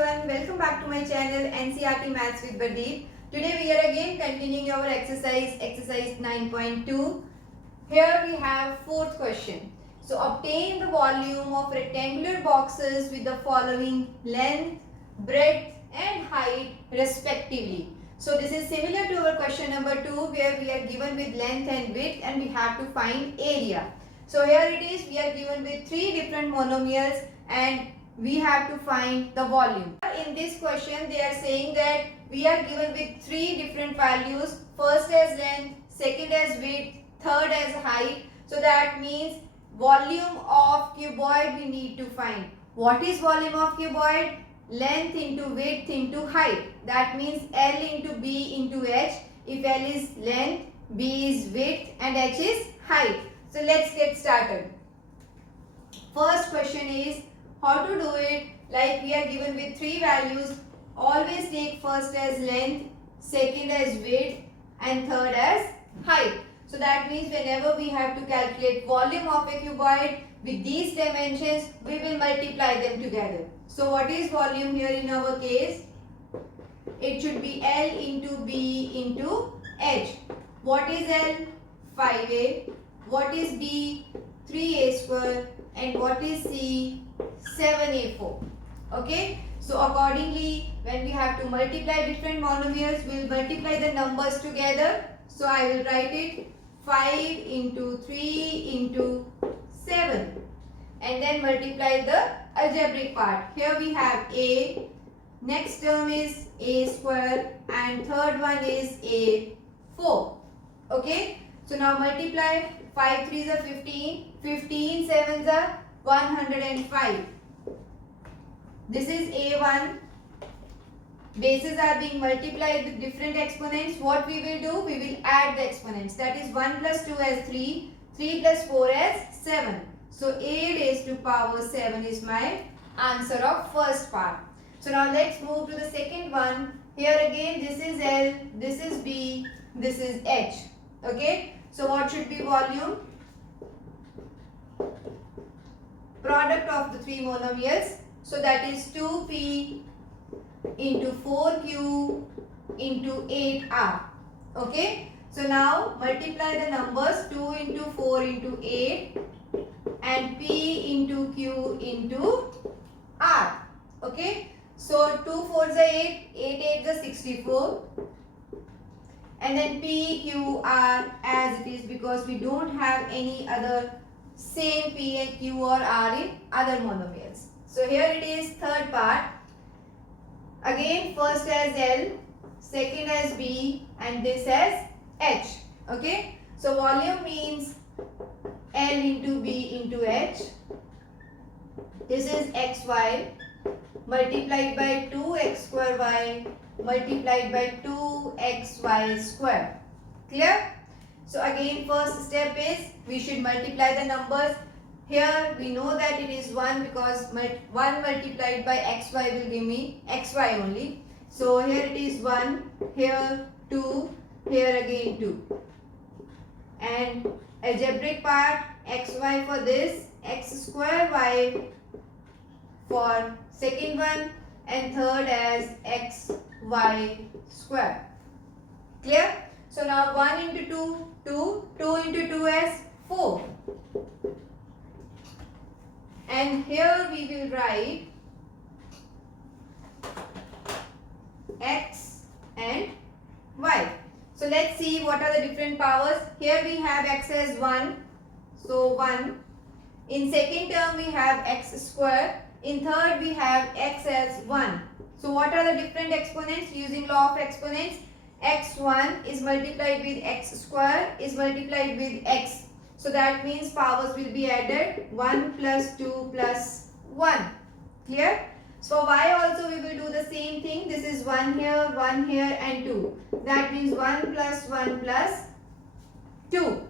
everyone, welcome back to my channel NCERT Maths with Pradeep. Today we are again continuing our exercise 9.2. Here we have fourth question. So obtain the volume of rectangular boxes with the following length, breadth and height respectively. So this is similar to our question number 2 where we are given with length and width and we have to find area. So here it is, we are given with three different monomials and we have to find the volume. In this question they are saying that we are given with three different values, first as length, second as width, third as height. So that means volume of cuboid we need to find. What is volume of cuboid? Length into width into height. That means L into B into H. If L is length, B is width and H is height. So let's get started. First question is how to do it. Like we are given with three values. Always take first as length, second as width and third as height. So that means whenever we have to calculate volume of a cuboid with these dimensions, we will multiply them together. So what is volume here in our case? It should be L into B into H. What is L? 5A. What is B? 3A square. And what is C? 7A4. Okay. So accordingly, when we have to multiply different monomials, we will multiply the numbers together. So I will write it 5 into 3 into 7. And then multiply the algebraic part. Here we have A. Next term is A square. And third one is A4. Okay. So now multiply 5 3s are 15. 15 7s are 105. This is A1. Bases are being multiplied with different exponents. What we will do? We will add the exponents. That is 1 plus 2 as 3. 3 plus 4 as 7. So A raised to power 7 is my answer of first part. So now let's move to the second one. Here again this is L, this is B, this is H. Okay. So what should be volume? Product of the three monomials. So that is 2P into 4Q into 8R. Okay. So now multiply the numbers 2 into 4 into 8 and P into Q into R. Okay. So 2 4s are 8, 8 8s are 64. And then P, Q, R as it is because we don't have any other same P and Q or R in other monomials. So here it is third part. Again first as L, second as B and this as H. Okay. So volume means L into B into H. This is XY multiplied by 2x square y multiplied by 2xy square. Clear? So again first step is we should multiply the numbers. Here we know that it is 1 because 1 multiplied by xy will give me xy only. So here it is 1, here 2, here again 2. And algebraic part xy for this, x square y for second one and third as xy square. Clear? So now 1 into 2, 2, 2 into 2 as 4. And here we will write x and y. So let's see what are the different powers. Here we have x as 1. So 1. In second term we have x square. In third we have x as 1. So what are the different exponents? Using law of exponents, x1 is multiplied with x square is multiplied with x. So that means powers will be added 1 plus 2 plus 1. Clear? So y also we will do the same thing. This is 1 here and 2. That means 1 plus 1 plus 2.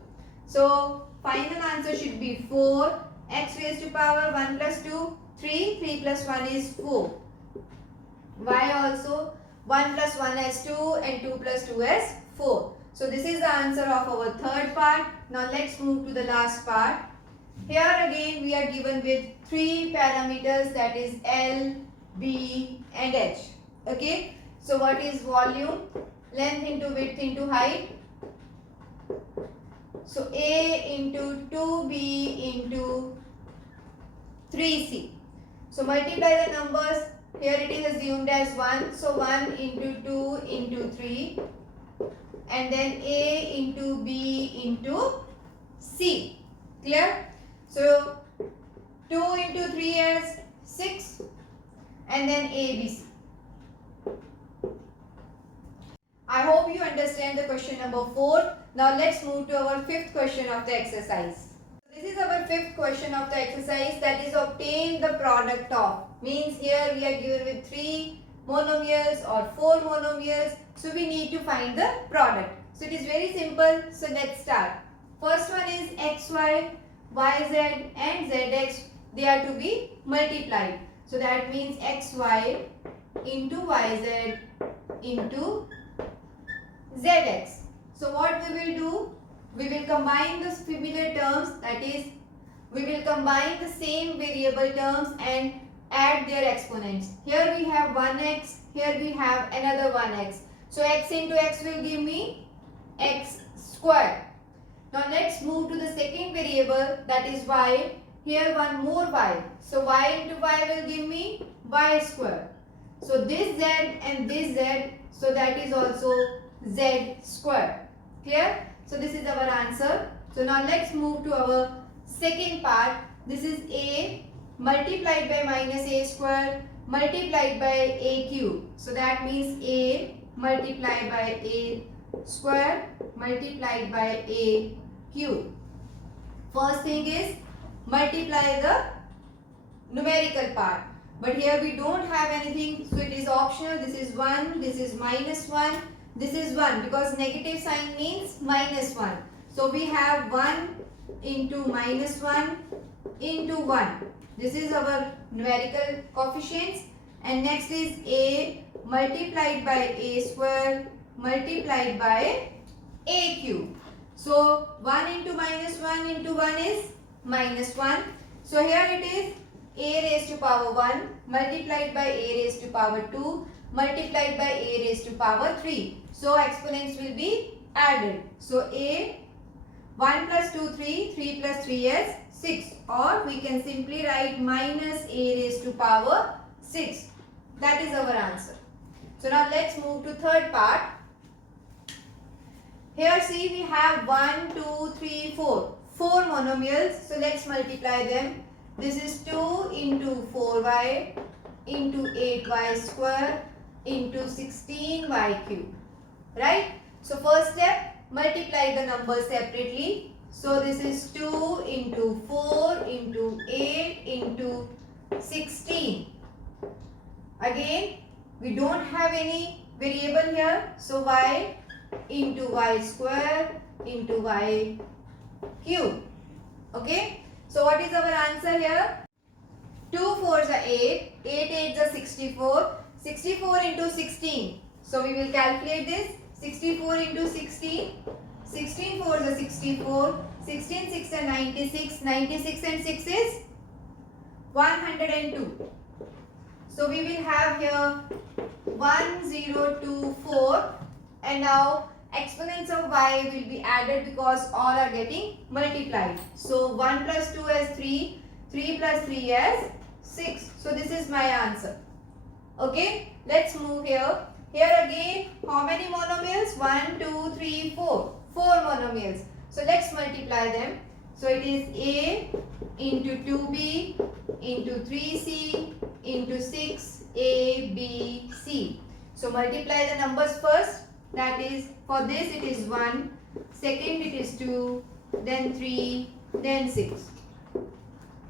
So final answer should be 4. X raised to power 1 plus 2, 3. 3 plus 1 is 4. Y also 1 plus 1 as 2 and 2 plus 2 as 4. So this is the answer of our third part. Now let's move to the last part. Here again we are given with three parameters, that is L, B and and h. Okay. So what is volume? Length into width into height. So A into 2B into 3C. So multiply the numbers. Here it is assumed as 1. So 1 into 2 into 3. And then A into B into C. Clear? So 2 into 3 is 6. And then ABC. I hope you understand the question number 4. Now let's move to our fifth question of the exercise. This is our fifth question of the exercise, that is obtain the product of. Means here we are given with 3 monomials or 4 monomials. So we need to find the product. So it is very simple. So let's start. First one is xy, yz and zx. They are to be multiplied. So that means xy into yz into zx. So what we will do? We will combine the similar terms, that is, we will combine the same variable terms and add their exponents. Here we have 1x, here we have another 1x. So x into x will give me x square. Now let's move to the second variable, that is y. Here one more y. So y into y will give me y square. So this z and this z, so that is also z square. Clear? So this is our answer. So now let's move to our second part. This is a multiplied by minus a square multiplied by a cube. So that means a multiplied by a square multiplied by a cube. First thing is multiply the numerical part. But here we don't have anything, so it is optional. This is 1, this is minus 1. This is 1 because negative sign means minus 1. So we have 1 into minus 1 into 1. This is our numerical coefficients. And next is a multiplied by a square multiplied by a cube. So 1 into minus 1 into 1 is minus 1. So here it is a raised to power 1 multiplied by a raised to power 2 multiplied by a raised to power 3. So exponents will be added. So a 1 plus 2 3, 3 plus 3 is 6, or we can simply write minus a raised to power 6. That is our answer. So now let's move to third part. Here see we have 1, 2, 3, 4. 4 monomials. So let's multiply them. This is 2 into 4y into 8y square into 16y cube. Right? So first step, multiply the numbers separately. So this is 2 into 4 into 8 into 16. Again, we don't have any variable here. So y into y square into y cube. Okay. So what is our answer here? 2 4s are 8. 8 8s are 64. 64 into 16. So we will calculate this. 64 into 16. 16 4s are 64. 16 6 are 96. 96 and 6 is 102. So we will have here 1024, and now exponents of y will be added because all are getting multiplied. So 1 plus 2 is 3, 3 plus 3 is 6. So this is my answer. Okay, let's move here. Here again, how many monomials? 1, 2, 3, 4. 4 monomials. So let's multiply them. So it is a into 2b into 3c into 6a, b, c. So multiply the numbers first. That is, for this it is 1, second it is 2, then 3, then 6.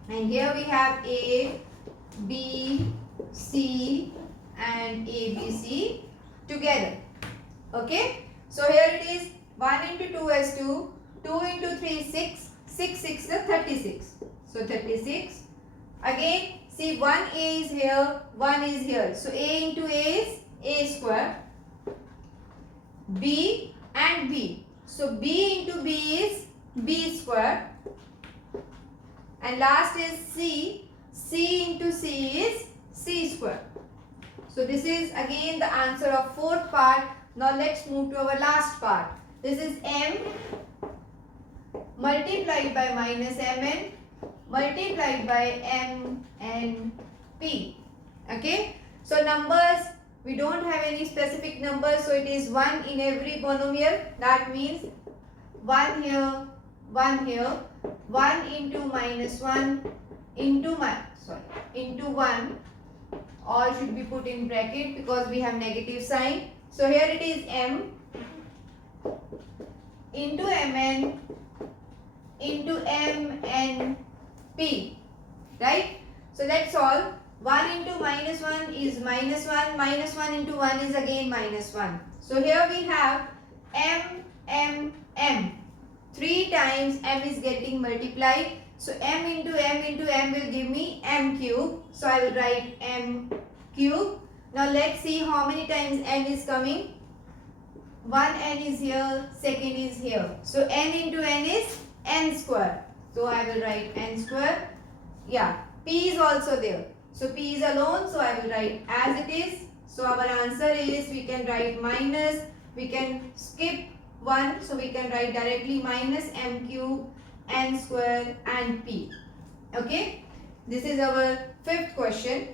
And here we have A, B, C and A, B, C together. Okay. So here it is 1 into 2 is 2, 2 into 3 is 6, 6 6 is 36. So 36. Again, see 1A is here, 1 is here. So A into A is A square. B and B. So B into B is B square. And last is C. C into C is C square. So this is again the answer of fourth part. Now let's move to our last part. This is m multiplied by minus mn multiplied by m and p. Okay. So numbers, we don't have any specific numbers. So it is 1 in every monomial. That means 1 here, 1 here, 1 into minus 1 into into 1. All should be put in bracket because we have negative sign. So here it is m into mn into m and p, right? So that's all. 1 into minus 1 is minus 1, minus 1 into 1 is again minus 1. So here we have m. 3 times m is getting multiplied. So m into m will give me m cube. So I will write m cube. Now let's see how many times n is coming. One n is here, second is here. So n into n is n square. So I will write n square. Yeah, p is also there. So p is alone, so I will write as it is. So our answer is, we can write minus, we can skip 1, so we can write directly minus m cube, n square and p. Okay, this is our fifth question.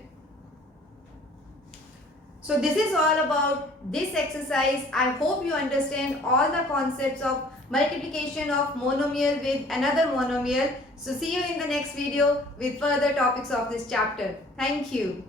So this is all about this exercise. I hope you understand all the concepts of multiplication of monomial with another monomial. So see you in the next video with further topics of this chapter. Thank you.